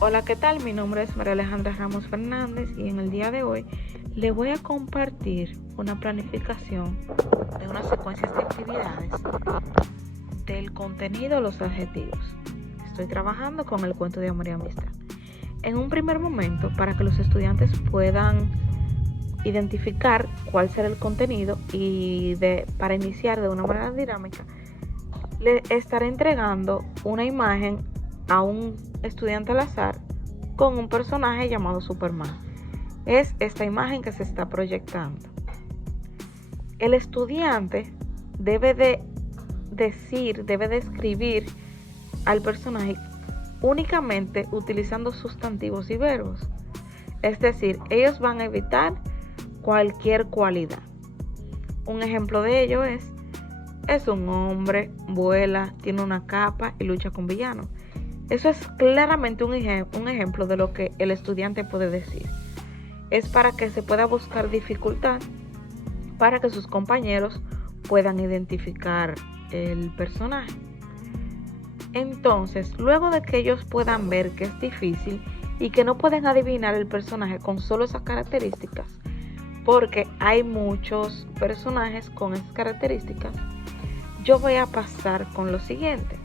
Hola, ¿qué tal? Mi nombre es María Alejandra Ramos Fernández y en el día de hoy le voy a compartir una planificación de unas secuencias de actividades del contenido, los adjetivos. Estoy trabajando con el cuento de amor y amistad. En un primer momento, para que los estudiantes puedan identificar cuál será el contenido y para iniciar de una manera dinámica, le estaré entregando una imagen a un estudiante al azar con un personaje llamado Superman. Es esta imagen que se está proyectando. El estudiante debe de escribir al personaje únicamente utilizando sustantivos y verbos. Es decir, ellos van a evitar cualquier cualidad. Un ejemplo de ello es un hombre, vuela, tiene una capa y lucha con villanos. Eso es claramente un ejemplo de lo que el estudiante puede decir. Es para que se pueda buscar dificultad para que sus compañeros puedan identificar el personaje. Entonces, luego de que ellos puedan ver que es difícil y que no pueden adivinar el personaje con solo esas características, porque hay muchos personajes con esas características, yo voy a pasar con lo siguiente.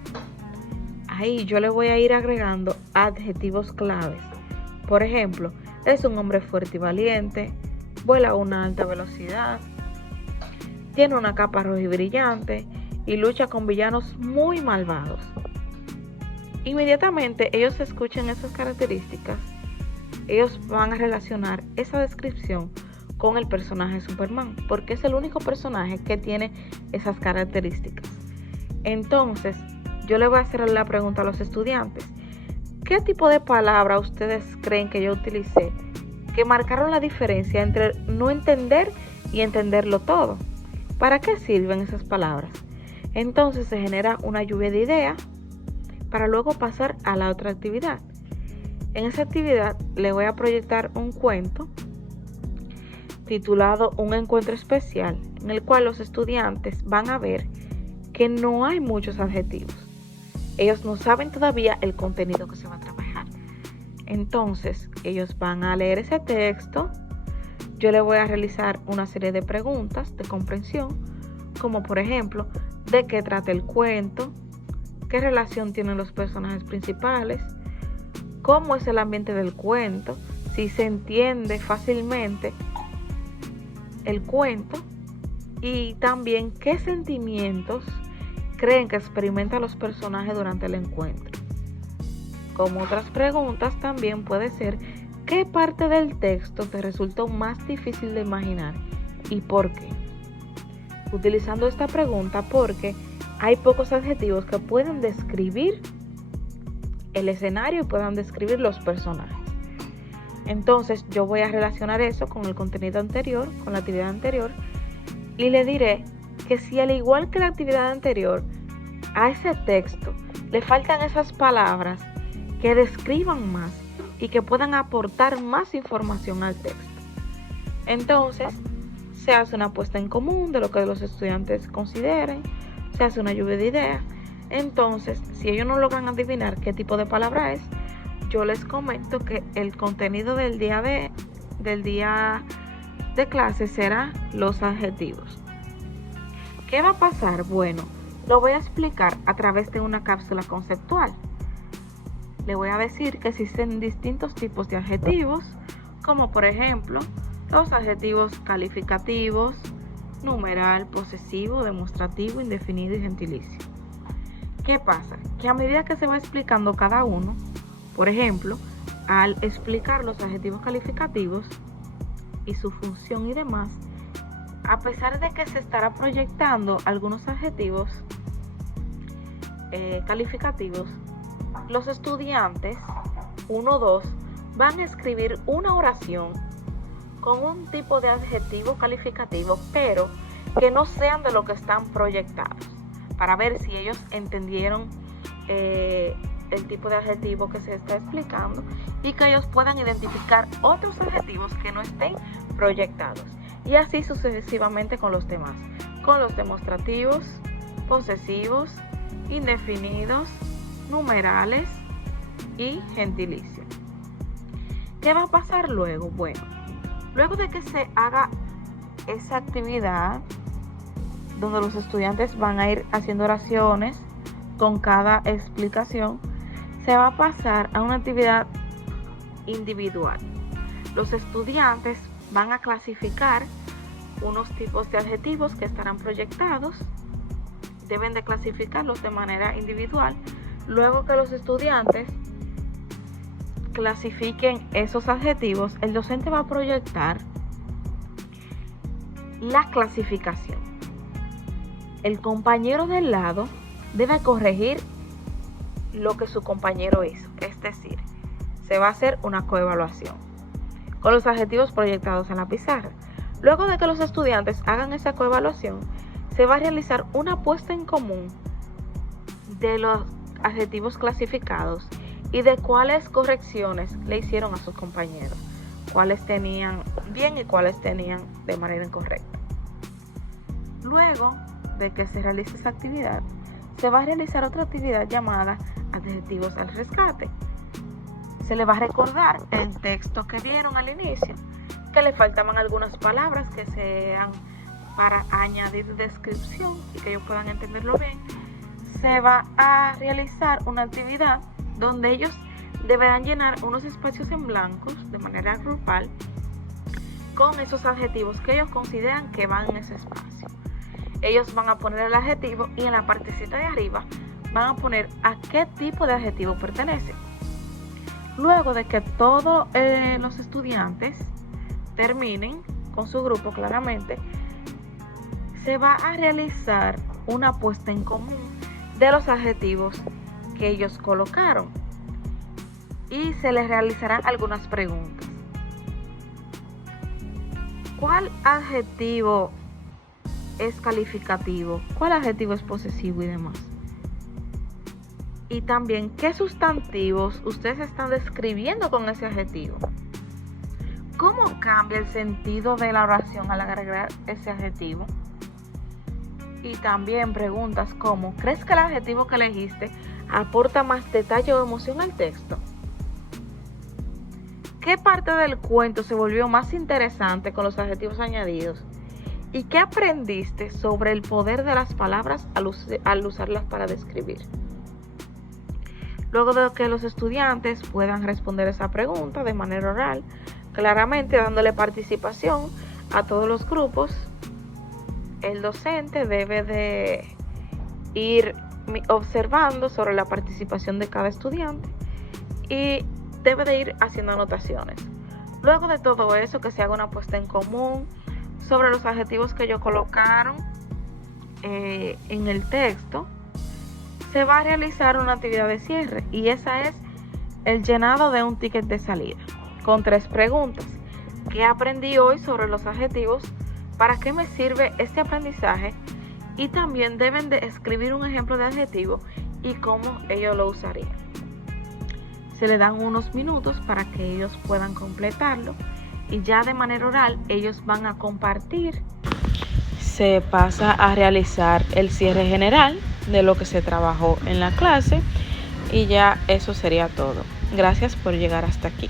Ahí yo le voy a ir agregando adjetivos claves. Por ejemplo, es un hombre fuerte y valiente, vuela a una alta velocidad, tiene una capa roja y brillante y lucha con villanos muy malvados. Inmediatamente ellos escuchan esas características, ellos van a relacionar esa descripción con el personaje Superman, porque es el único personaje que tiene esas características. Entonces, yo le voy a hacer la pregunta a los estudiantes: ¿qué tipo de palabra ustedes creen que yo utilicé que marcaron la diferencia entre no entender y entenderlo todo? ¿Para qué sirven esas palabras? Entonces se genera una lluvia de ideas para luego pasar a la otra actividad. En esa actividad le voy a proyectar un cuento titulado Un encuentro especial, en el cual los estudiantes van a ver que no hay muchos adjetivos. Ellos no saben todavía el contenido que se va a trabajar. Entonces, ellos van a leer ese texto. Yo le voy a realizar una serie de preguntas de comprensión, como por ejemplo, ¿de qué trata el cuento? ¿Qué relación tienen los personajes principales? ¿Cómo es el ambiente del cuento? Si se entiende fácilmente el cuento. Y también, ¿qué sentimientos creen que experimentan los personajes durante el encuentro? Como otras preguntas también puede ser: ¿qué parte del texto te resultó más difícil de imaginar y por qué? Utilizando esta pregunta porque hay pocos adjetivos que pueden describir el escenario y puedan describir los personajes. Entonces yo voy a relacionar eso con el contenido anterior, con la actividad anterior, y le diré que si al igual que la actividad anterior, a ese texto le faltan esas palabras que describan más y que puedan aportar más información al texto. Entonces, se hace una puesta en común de lo que los estudiantes consideren, se hace una lluvia de ideas. Entonces, si ellos no logran adivinar qué tipo de palabra es, yo les comento que el contenido del día de clase será los adjetivos. ¿Qué va a pasar? Bueno, lo voy a explicar a través de una cápsula conceptual. Le voy a decir que existen distintos tipos de adjetivos, como por ejemplo, los adjetivos calificativos, numeral, posesivo, demostrativo, indefinido y gentilicio. ¿Qué pasa? Que a medida que se va explicando cada uno, por ejemplo, al explicar los adjetivos calificativos y su función y demás, a pesar de que se estará proyectando algunos adjetivos calificativos, los estudiantes, 1 o 2, van a escribir una oración con un tipo de adjetivo calificativo, pero que no sean de lo que están proyectados, para ver si ellos entendieron el tipo de adjetivo que se está explicando y que ellos puedan identificar otros adjetivos que no estén proyectados. Y así sucesivamente con los demás, con los demostrativos, posesivos, indefinidos, numerales, y gentilicio. ¿Qué va a pasar luego? Bueno, luego de que se haga esa actividad donde los estudiantes van a ir haciendo oraciones con cada explicación, se va a pasar a una actividad individual. Los estudiantes van a clasificar unos tipos de adjetivos que estarán proyectados. Deben de clasificarlos de manera individual. Luego que los estudiantes clasifiquen esos adjetivos, el docente va a proyectar la clasificación. El compañero del lado debe corregir lo que su compañero hizo, es decir, se va a hacer una coevaluación con los adjetivos proyectados en la pizarra. Luego de que los estudiantes hagan esa coevaluación, se va a realizar una puesta en común de los adjetivos clasificados y de cuáles correcciones le hicieron a sus compañeros, cuáles tenían bien y cuáles tenían de manera incorrecta. Luego de que se realice esa actividad, se va a realizar otra actividad llamada adjetivos al rescate. Se le va a recordar el texto que vieron al inicio, que le faltaban algunas palabras que sean para añadir descripción y que ellos puedan entenderlo bien. Se va a realizar una actividad donde ellos deberán llenar unos espacios en blancos de manera grupal con esos adjetivos que ellos consideran que van en ese espacio. Ellos van a poner el adjetivo y en la partecita de arriba van a poner a qué tipo de adjetivo pertenece. Luego de que todos los estudiantes terminen con su grupo claramente, se va a realizar una puesta en común de los adjetivos que ellos colocaron y se les realizarán algunas preguntas. ¿Cuál adjetivo es calificativo? ¿Cuál adjetivo es posesivo y demás? Y también, ¿qué sustantivos ustedes están describiendo con ese adjetivo? ¿Cómo cambia el sentido de la oración al agregar ese adjetivo? Y también preguntas como, ¿crees que el adjetivo que elegiste aporta más detalle o emoción al texto? ¿Qué parte del cuento se volvió más interesante con los adjetivos añadidos? ¿Y qué aprendiste sobre el poder de las palabras al usarlas para describir? Luego de que los estudiantes puedan responder esa pregunta de manera oral, claramente dándole participación a todos los grupos, el docente debe de ir observando sobre la participación de cada estudiante y debe de ir haciendo anotaciones. Luego de todo eso, que se haga una puesta en común sobre los adjetivos que ellos colocaron en el texto, se va a realizar una actividad de cierre y esa es el llenado de un ticket de salida con 3 preguntas. ¿Qué aprendí hoy sobre los adjetivos? ¿Para qué me sirve este aprendizaje? Y también deben de escribir un ejemplo de adjetivo y cómo ellos lo usarían. Se le dan unos minutos para que ellos puedan completarlo y ya de manera oral ellos van a compartir. Se pasa a realizar el cierre general de lo que se trabajó en la clase y ya eso sería todo. Gracias por llegar hasta aquí.